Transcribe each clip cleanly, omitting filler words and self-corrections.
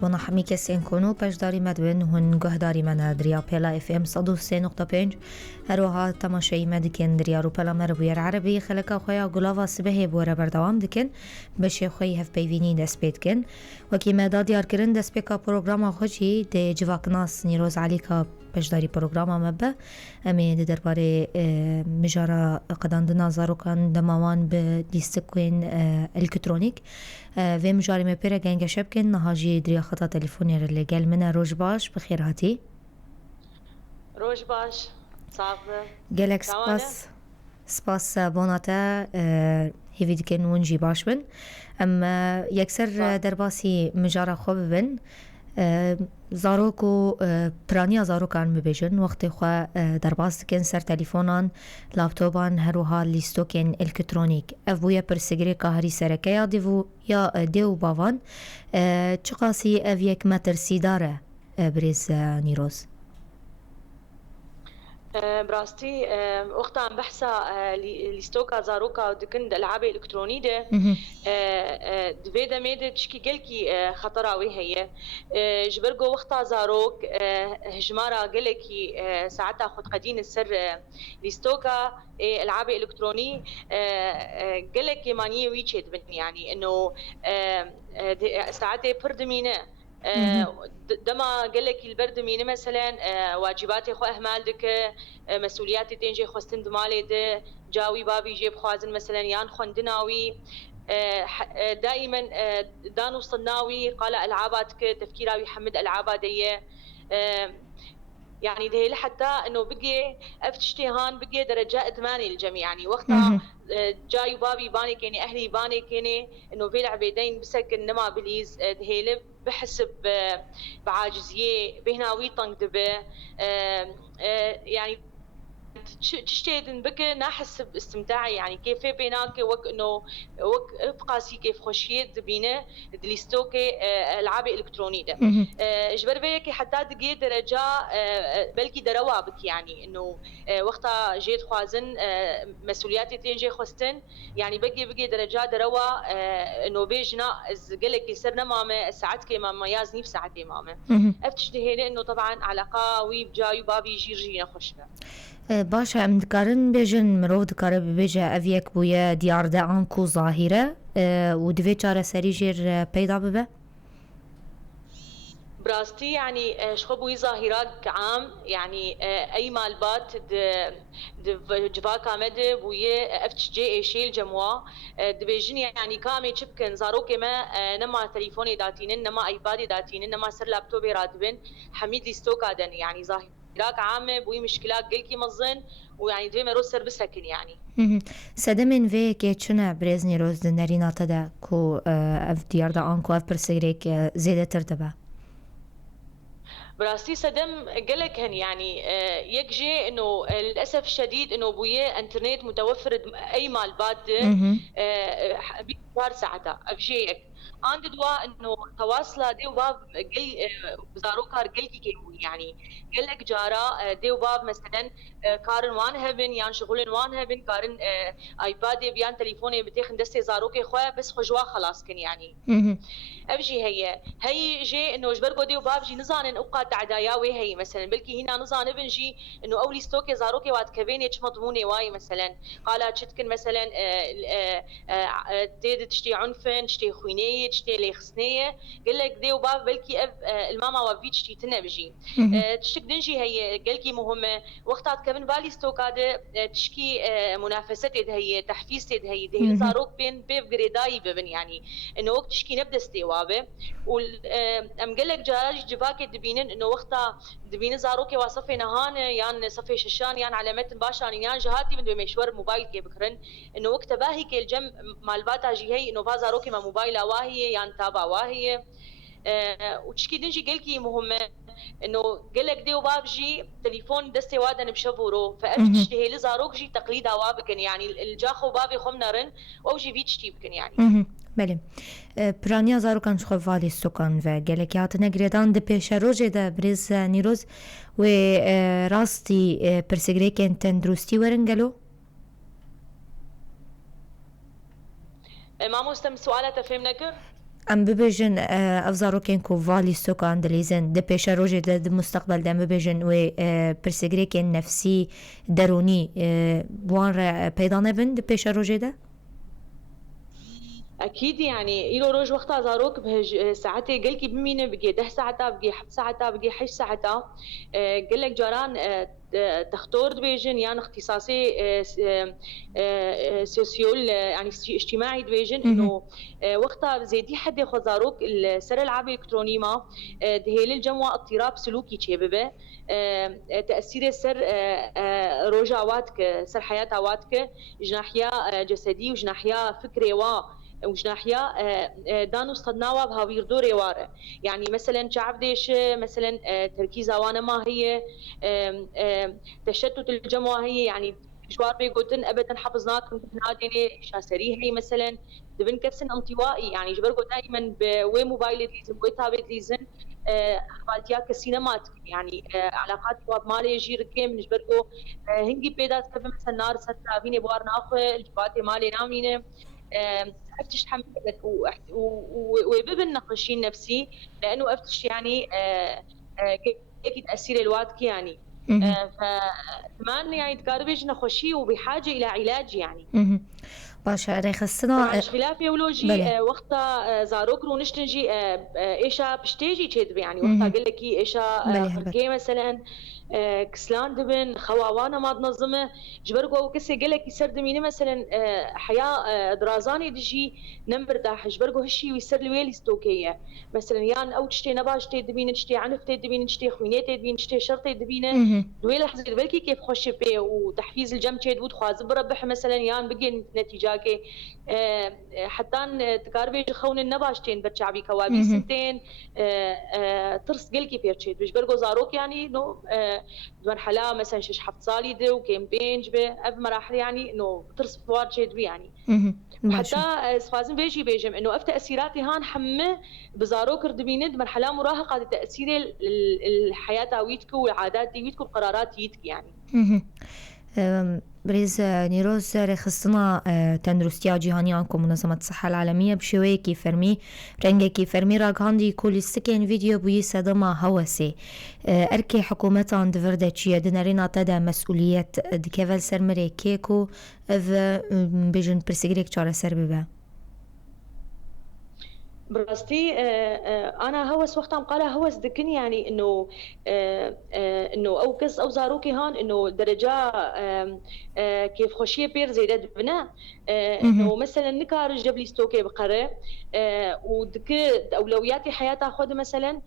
بنا حمی کسین کنو پشداری مدون هن گهداری من دریا پیلا اف ام 103.5 هروها تماشای مدکن دریا رو پیلا مربوی عربی خلقا خویا گلاوا سبه بوره بردوام دکن بشه خوی هف پیوینی دست بید کن وکی مداد دیار کرن دست بکا پروگرام خوشی ده جواکناس نیروز علی که پشداری پروگرام مبه امی ده درباره مجارا قداندنا زاروکان دماوان به دیستکوین الکترونیک و مجاری مپیره گنگ شب کن نهاجی دریا خطا تلفونی رلی گل منه روش باش بخیر هاتی روش باش صافه گلک سپاس بوناتا هیوید کن ونجی باش بن اما یکسر درباسی مجارا خوب بن زاروک و پرانیا زاروکان ببیجن وقتی خواه درباس دکن سر تلیفونان لابتوبان هروها لیستوکن الکترونیک اف بویا پرسگری که هری سرکه یا دیو باوان چقاسی اف یک مترسی داره بریز نیروز براستي وقتها عم بحثا ليستوكا زاروكا ودكن العاب الكترونيه ده دفيدا ميد تشكي قلكي خطراوي هي جبرجو وقتها زاروك هجمارا قلكي ساعتها خد قدين السر ليستوكا العاب الكتروني قلكي مانيه ويتشد بني يعني انه ساعتها بردمينه دما قال لك البردمينه مثلا واجباتي خو اهمال دك مسؤولياتي تنجي خوستند مالي ده جاوي بابي جيب خوازن مثلا يان خوندناوي دائما دانو صناوي قال العاباتك تفكيراوي حمد العابات ديه يعني ده لحتى انه بقي افتشتي هان بقي درجات ادماني للجميع يعني وقتها جاي بابي بانك يعني اهلي بانك يعني انه في لعبتين بسك انما بليز دهيله بحسب بعاجزيه بهناوي طنق دبه يعني تشتيدن بك ناحس باستمتاعي يعني كيف بيناك وك انه وك بقاسي كيف خوشيت بينا دليستوكي العاب الكترونيه جبر بيك حتى دقي درجه بلكي دروا بك يعني انه وقتها جيت خوازن مسؤولياتي تنجي خوستن يعني بقي درجه دروا انه بيجنا قالك يصيرنا ماما ساعات كيما ما يازني بساعتين ماما افتش هنا انه طبعا علاقه وي بجاي بابي جيرجينا خوشنا باشه ام دکارن بیجن مرو دکاره بیجه اویک بویا دیار ده آنکو ظاهره و دوی چاره سری جیر پیدا ببه؟ براستي يعني شخبوي ظاهرات عام يعني اي مالبات جفاكا مد بويا افتش جي اي شيل جموا دبيجن يعني كامي تشبكن زاروكي ما نما تليفوني داتين نما ايبادي داتين نما سر لابتوبي راتبن حميد لي ستوكا دن يعني ظاهر راك عامة بوي مشكلات قلكي مظن ويعني دوما روز سر بسكن يعني سدمن في كي تشنا بريزني روز دنريناتا دا كو اف ديار دا انكو اف برسيريك زيادة ترتبه براستي صدم قلك هن يعني يكجي انه للاسف الشديد انه بويا انترنت متوفر اي مال باد بيصير ساعتها افجيك عند دواء انه تواصله دي وباب قل زاروكار قلكي كيمو يعني قلك جارا دي وباب مثلا كارن وان هبن يعني شغلن وان هبن كارن ايباد بيان تليفوني بتاخن دستي زاروكي خويا بس خجوا خلاص كن يعني ابجي هي جي انه جبرقو دي وباب جي نزان اوقات عداياوي هي مثلا بلكي هنا نزان بنجي انه اولي ستوكي زاروكي وات كبيني تش مضموني واي مثلا قالت شتكن مثلا تيد تشتي عنفن تشتي خوينيه تشتي ليخسنيه قال لك دي وباب بلكي الماما وفي تشتي تنبجي تشتك دنجي هي قالكي مهمه وقتات كبن بالي ستوكاد تشكي منافستي هي تحفيزتي هي دي زاروك بين بيف جريداي ببن يعني انه وقت تشكي نبدا استوابه ام قال لك جاج جفاكي دبينن انه وقتها دبين زاروكي وصفي نهان يعني صفي ششان يعني علامات باشان يعني جهاتي من مشوار موبايل كي بكرن انه وقتها باهي كي الجم مالباتا جي هي انه زاروكي ما موبايل واهي يعني تابع واهي وتشكي دنجي قالكي مهمه انه قالك دي وبابجي تليفون دستي وادن بشفورو فافتش هي لزاروك جي تقليد وابكن يعني الجاخو بابي خمنرن او جي فيتشتي بكن يعني بله پرانیا زاروکان شخوالی سکان و گلکیات نگریدان ده پیش روزه ده بریز نیروز و راستی پرسگری که تندرستی ورنگلو ما مستم سؤالة فهم نكر ام ببیجن افزاروکن کو والی سوکان دلیزن د پیش روزه د مستقبل دم ببیجن و پرسگریک نفسی درونی بوان را پیدا نبن د پیش روزه ده اكيد يعني إله روج وقتها زاروك بهج ساعتي قلكي بمينه بقي 10 ساعتها بقي 7 ساعتها بقي 8 ساعتها قال لك جاران تختار دبيجن يعني اختصاصي سوسيول يعني اجتماعي دبيجن انه وقتها زيدي حد خزاروك السر العاب الكتروني ما دهيل الجموع اضطراب سلوكي تشببه تاثير سر روجاواتك سر حياتك جناحيا جسدي وجناحيا فكري وش ناحية دانو صدناوا بهاوير دوري واره يعني مثلا شعب ديش مثلا تركيز وانا ما هي تشتت الجموع هي يعني مشوار بيقولن ابدا حفظناك ناديني شاسري هي مثلا دبن كسن انطوائي يعني جبرقو دائما بوي موبايل ليزن وي تابلت ليزن حوالتيا كسينمات يعني علاقات واب مالي جير كيم نجبرقو هنجي بيدات كيف مثلا نار ستا بيني بوار ناخذ الجباتي مالي نامينه افتش حملك وببن نقشين نفسي لانه افتش يعني كيف تاثير الواد يعني فكمان يعني تقاربش نخشي وبحاجه الى علاج يعني باشا ريخصنا خلاف بيولوجي وقتها زاروك ونشتنجي ايشا بشتيجي تشد يعني وقتها قال لك ايشا فرقي مثلا كسلان دبن خواوانا ما تنظمه جبرقو وكسي قال لك يسر دمينه مثلا حياه درازاني دجي نمبرتاح جبرقو هالشي ويسر لويلي ستوكيه مثلا يان او تشتي نباش تي دبين تشتي عنف تي دبين تشتي خوينه تي دبين تشتي شرط تي دبينه دويل لحظه بالكي كيف خش بي وتحفيز الجم تشد ود خواز بربح مثلا يان بقي نتيجاكي حتى تقاربي خون النباشتين برشعبي كوابي سنتين ترس قلكي بيرشيت بيش برقو زاروك يعني انه مرحله مثلا شش حفت صالي دو وكامبين جبه اب مراحل يعني انه ترس فوار شيد يعني حتى سفازن بيجم انه اف تاثيراتي هان حمه بزاروك ردبيند مرحله مراهقه تاثير الحياه تاويتك والعادات ديويتك والقرارات يتك يعني بريز نيروز رخصنا تندرستيا جهانيان كو منظمة الصحة العالمية بشوية كي فرمي رنجة كي فرمي راق هاندي كل سكين فيديو بوي صدما هوسي اركي حكومتان دفرده چيه دنرينا تدا مسؤولية دكيفل سرمري كيكو بيجن برسيقريك چاره سر ببا براستي انا هوس وقتها قالها هوس دكن يعني انه او كس او زاروكي هان انه درجه كيف خشيه بير زيدت بنا انه مثلا نكار جبلي ستوكي بقره ودك اولوياتي حياتها خذ مثلا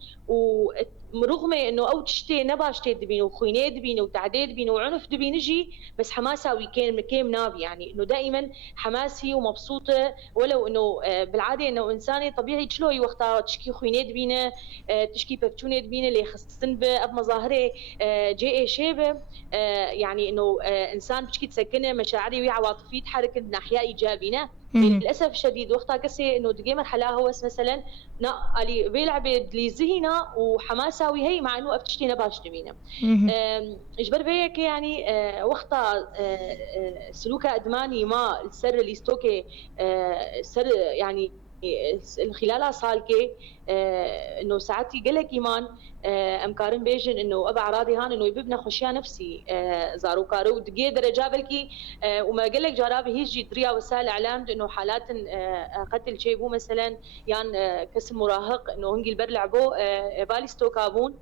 ورغم انه او تشتي نباش تدبين وخوينه دبين وتعديد دبين وعنف دبين جي بس حماسه كيم ناب يعني انه دائما حماسي ومبسوطه ولو انه بالعاده انه انساني طبيعي تشلوي وقتها تشكي خوينه دبينه تشكي بفتونه دبينه اللي خصن باب مظاهره جي شيبه يعني انه انسان بشكي تسكنه مشاعري وعواطفي تحرك ناحيه ايجابيه للاسف الشديد وقتها كسي انه دقي مرحله هوس مثلا نا علي بيلعب لذهنا وحماسه هي مع انه افتشتي نباش دمينه اجبر بيك يعني وقتها سلوكه ادماني ما السر اللي ستوكي سر يعني خلالها صالكي انه ساعتي قلك ايمان امكارن بيجن انه ابا اعراضي هان انه يببنا خشيا نفسي زارو كارو دقي درجه بلكي وما قلك جرابي هيجي دريا وسائل اعلام انه حالات قتل شيبو مثلا يعني كسم مراهق انه هنجي البر لعبو بالي ستوكابون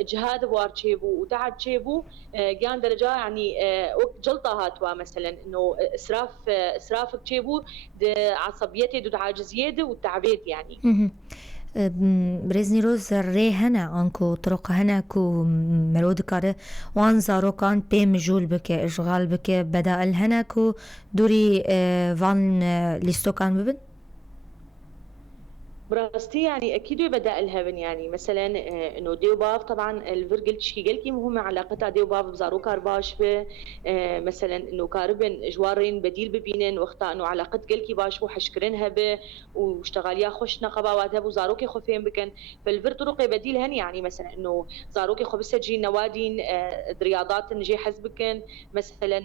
جهاد بوار شيبو وتعد شيبو كان درجه يعني جلطه هاتوا مثلا انه اسراف شيبو عصبيتي دو عاجزيه والتعبيد يعني برزني روز ري هنا انكو طرق هنا كو مرود كاره وان زارو كان بيم جول بك اشغال بك بدا الهنا كو دوري فان ليستو كان ببن براستي يعني اكيد بدائل هبن يعني مثلا انه ديوباف طبعا الفر قلت شي قلتي مهمه علاقتها ديوباف بزاروكار باش به مثلا انه كاربن جوارين بديل ببينن وقتها انه علاقت قلكي باش بو حشكرنها به واشتغاليا خوش نقباوات هبو زاروكي خفين بكن فالفر طرق بديل هن يعني مثلا انه زاروكي خبسه جي نوادين رياضات نجي حزبكن مثلا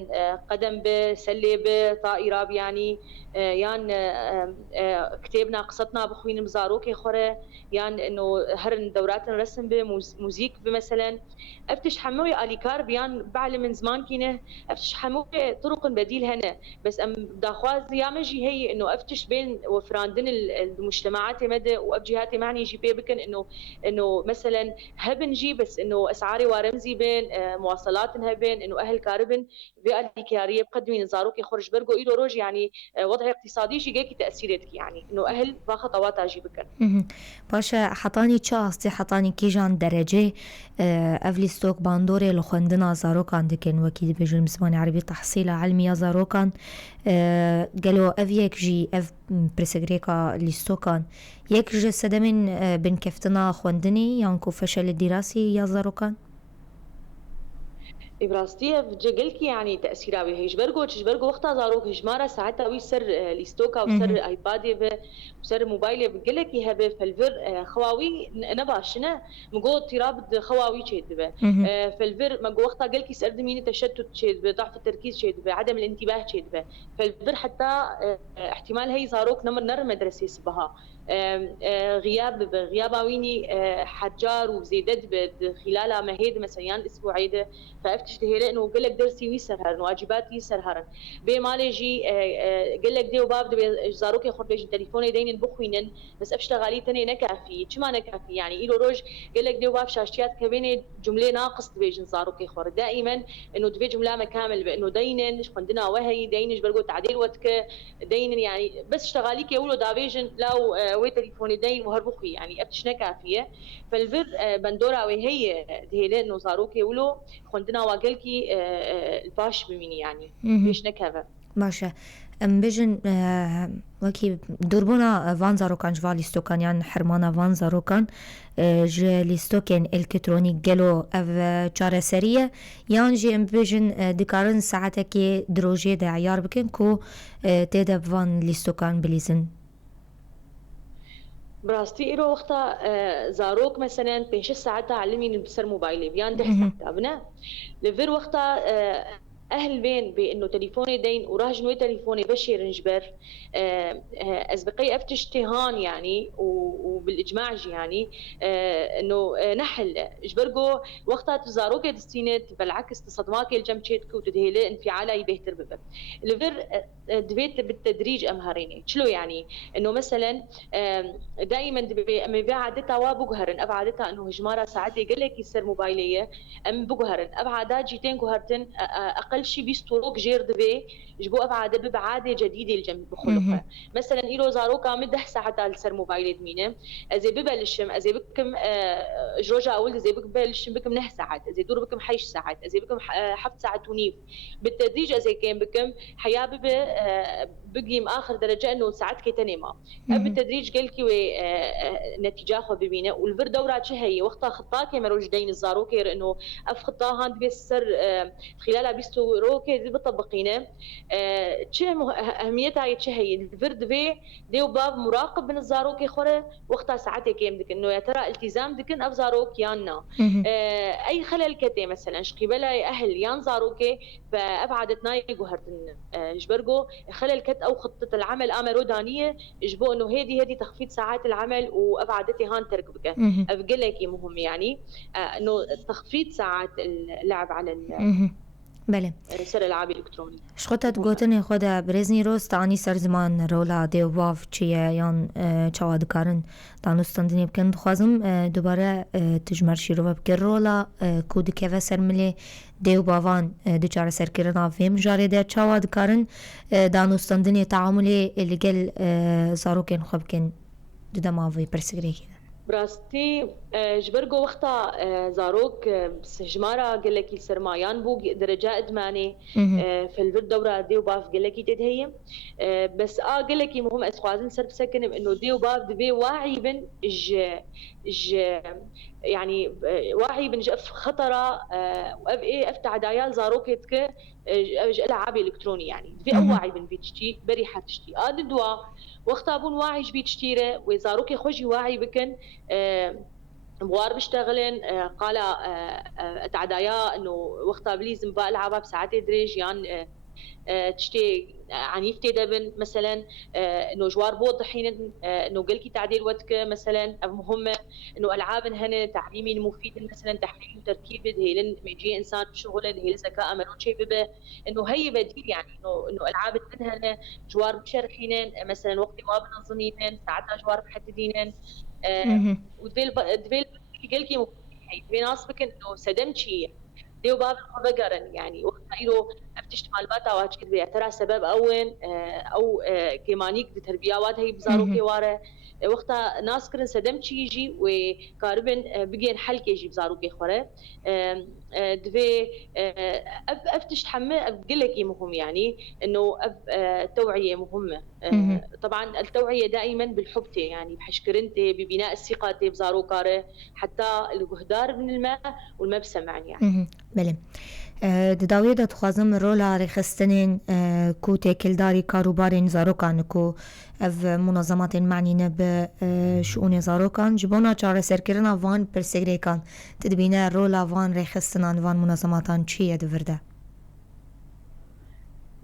قدم به سله به طائره يعني يان كتابنا قصتنا بخوين مزاروكي خورة يعني انه هرن دورات الرسم بموزيك بمثلا افتش حموي اليكار بيان بعلم من زمان كينه افتش حموي طرق بديل هنا بس ام داخواز يامجي هي انه افتش بين وفراندن المجتمعات مدى وابجيهات معني جي بكن انه مثلا هبنجي بس انه اسعاري ورمزي بين مواصلات هبن انه اهل كاربن بأليكاريه بقدمين زاروكي خرج برجو ايدو روج يعني وضع اقتصادي شي جيكي تأثيرتك يعني انه اهل باخا طوات اجي بكن باشا حطاني چاستی حطاني کیجان درجه افلیستوک باندوره لخوندنا زاروکان دکن وکی بجل مسمانی عربی تحصیل علمی زاروکان قالوا اف يك جي اف برسجريكا ليستوكان يك جسد من بن كفتنا خوندني يانكو فشل الدراسي يا زاروكان إبراستية جاقلك يعني تأثيرها هيش برجو وقتها زاروك هجمارة ساعتها ويسر ليستوكا وسر ايبادي وسر موبايلي بقلك يهبه فالفر خواوي نباشنا مقو اضطراب خواوي شيد به فالفر مقو وقتها قلك يسرد مين تشتت شيد به ضعف التركيز شيد به عدم الانتباه شيد به فالفر حتى احتمال هي زاروك نر مدرسة سبها غياباويني حجار وزيدت خلال مهيد مثلا اسبوعين فافتش تهيلا انه قال لك درسي ويسرهرن واجباتي يسرهرن بي مالي جي قال لك ديو باب زاروك ياخذ بيج تليفوني دين بخوينن بس اشتغالي تاني نكافي كما نكافي يعني إلو روج قال لك ديو باب شاشتيات كبيني جمله ناقص بيج زاروك ياخذ دائما انه تبي جمله مكامل بانه دينن عندنا وهي دينج برجو تعديل وتك دينن يعني بس اشتغالي كيقولوا دافيجن لو وي تليفوني دين وهربخي يعني افتش نكافيه فالفر بندورا وهي دهيلا انه زاروك يقولوا عندنا واقلكي الباش بميني يعني ليش نكهة باشا ام بيجن وكي دوربونا فان زاروكان جوالي ستوكان يعني حرمانا فان زاروكان جلي ستوكن الكترونيك جلو اف چاره سريه يعني جي ام بيجن دكارن ساعتك دروجي دا عيار بكن كو تيدا فان ليستوكان بليزن براستي إيرو وقتها زاروك مثلا بين 6 ساعات علمين بسر موبايلي بيان 10 ساعات أبنا لفير وقتها أهل بين بإنه تليفوني دين وراج نوي تليفوني بشير نجبر أسبقي أفتش تهان يعني وبالإجماع يعني إنه نحل جبرجو وقتها تزاروك دستينت بالعكس تصدماك الجمشيتك وتدهيله انفعالها يبهتر ببب لفير دبيت بالتدريج أمهريني شلو يعني إنه مثلا دائما أما بعدتها وبجهرن أبعدتها إنه هجمارة ساعتي قال لك يصير موبايلية أم بجهرن أبعدها جيتين جهرتن أقل شيء بيستروك جير دبي جبو أبعد بعادة جديدة الجنب بخلقها مثلا إيرو زاروكا مده ساعتها لسر موبايل دمينة أزي ببلشم أزي بكم جروجا أول أزي ببلشم بكم نه ساعات أزي دور بكم حيش ساعات أزي بكم حفت ساعات ونيف بالتدريج أزي كان بكم حياة بقي آخر درجة إنه ساعات كي تنما بالتدريج قال كي نتيجة خو ببينه والفر دورات شهية وقتها خطاك مروج دين الزاروكير إنه أف خطاها هند بيسر خلالها بيستو روكي دي بطبقينه أهميتها هي الفرد في ديو باب مراقب من الزاروكي خورة وقتها ساعتها كيم دك إنه يا ترى التزام دكن أف زاروك يانا أي خلل كتي مثلا شقيبلا أهل يان زاروكي فأبعدتنا يجوهرتن جبرجو خلل كت أو خطة العمل أمرو دانية جبو إنه هدي تخفيض ساعات العمل وأبعدتي هان تركبك أفقلك مهم يعني إنه تخفيض ساعات اللعب على بله سر العاب الکترونی شخوتت گوتن خدا برزنی روز تانی سر زمان رولا دیواف چیه یان چواد کارن دانستندنی بکن خوازم دوباره تجمر شیرو بکر رولا کود که و سر ملی دیوباوان دچار سر کرنا فهم جاره ده چواد کارن دانستندنی تعاملی لگل زاروکن خوب کن دو دماوی پرسگری کن براستي جبرجو وقتا زاروك جمارة قال لك السرمايان بو درجة إدماني في الدورة ديو باف قال لك تدهي بس قال لك مهم أسخازن سرب سكن إنه ديو باف دبي واعي بن يعني واعي بن جف خطرة وأب إيه أفتح دايال زاروك يتك ألعاب إلكتروني يعني دبي أو واعي بن بيتشتي بريحة تشتي دوا وقتا بون واعي جبي تشتيره وزاروك يخوجي واعي بكن بوار بيشتغلن قال تعدايا انه وقتها بليزم بقى العبها بساعات دريج يعني تشتي عنيف تدبن مثلا انه جوار بوضحين انه قلكي تعديل وتك مثلا مهمه انه العاب هنا تعليمي مفيد مثلا تحليل وتركيب هيلن يجي انسان بشغل هي ذكاء ملون شيء ببه انه هي بديل يعني انه العاب هنا جوار بشرحين مثلا وقت ما بنظمين ساعتها جوار محددين ودبيل قلكي دبيل ناصبك انه سدمتشي ديو باب بقرن يعني وقتها إله أفتشت مالباتا واجد بيا ترى سبب أوين أو كمانيك دي تربية واد هي بزاروكي واره وقتها ناس كرن سدمتشي يجي وكاربن بيجين حلقة يجي بزاروكي خوره دفي أفتشت حمة أقول لك مهم يعني إنه التوعية مهمة طبعا التوعية دائما بالحبتة يعني بحشكرنتي ببناء الثقة بزاروكاره حتى الجهدار من الماء والمبسم يعني بله دداویه دا تخوازم رولا رخستنین کو تکل داری کاروبارین زاروکان کو اف منظمات معنینه به شؤون زاروکان جبونا چاره سرکرن وان پرسگریکان تدبینه رولا وان رخستنان وان منظماتان چیه دورده؟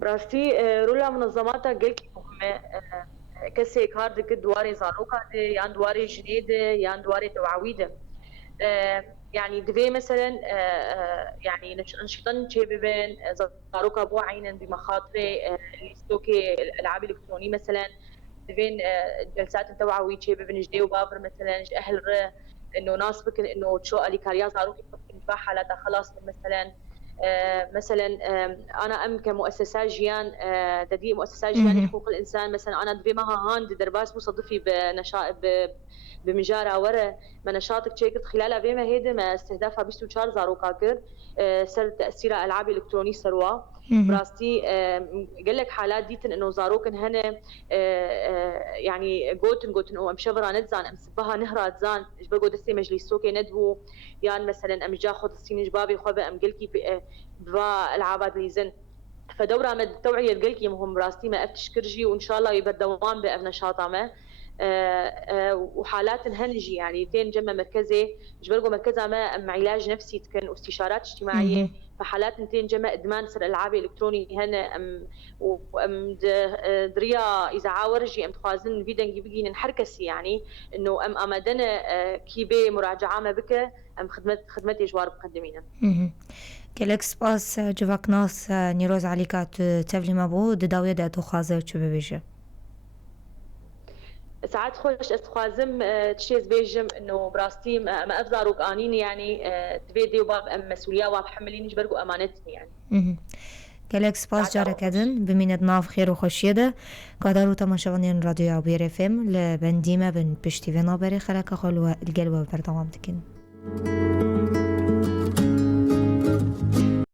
براستي رولا منظماتها قلت مهمة كسي كارد كد دواري زاروكا دي يان دواري جنيدة يان دواري توعويدة يعني دبي مثلا يعني نشطن شبابين زاروكا بو عينا بمخاطر ليستوكي الالعاب الالكترونيه مثلا دبين جلسات التوعويه شبابين جدي وبابر مثلا اهل انه ناسبك انه تشو الي كاريا زاروكي في حالات خلاص مثلا مثلا انا كمؤسسات جيان تدريب مؤسسات جيان حقوق الانسان مثلا انا دبي ما هاند درباس مصدفي بنشاط بمجارة ورا منشاطك شيكت خلالها بما هيدا ما استهدافها بيستو شار زاروكا كر سر تأثيرها ألعاب إلكترونية سروا براستي قال لك حالات ديتن إنه زاروكن هنا يعني قوتن أو أمشبرا نتزان أمسبها نهرات زان جبرقو دستي مجلسوكي ندبو يعني مثلا أم جاخد السين جبابي خوبة أم قلكي بوا ألعابات ليزن فدورة مد توعية قلكي مهم براستي ما أفتش كرجي وإن شاء الله يبر دوام بأبنا شاطة ما وحالات هنجي يعني تين جمع مركزي جبرقو مركزها ما أم علاج نفسي تكن واستشارات اجتماعية فحالات تين جمع إدمان سر ألعاب إلكتروني هنا أم دريا إذا عاورجي أم تخازن فيدنجي بيجي نحركسي يعني إنه أم أمدنا كيبي مراجعة ما بك أم خدمتي جوار مقدمين كلك سپاس جواك ناس نيروز عليكات تفلي مابو دداوية دا تخازر چو ببيجه ساعات خوش استخوازم تشيز بيجم انه براستي ما افزاروك انين يعني تبيدي وباب ام مسؤوليه وبحمليني جبرقو امانتني يعني كلك سپاس جاره كدن بميند ناف خير وخوشيه ده قادرو تماشاوانين راديو عبير FM لبنديمه بن پشتي ونا بري خلق خلوه القلوه بردوام دكن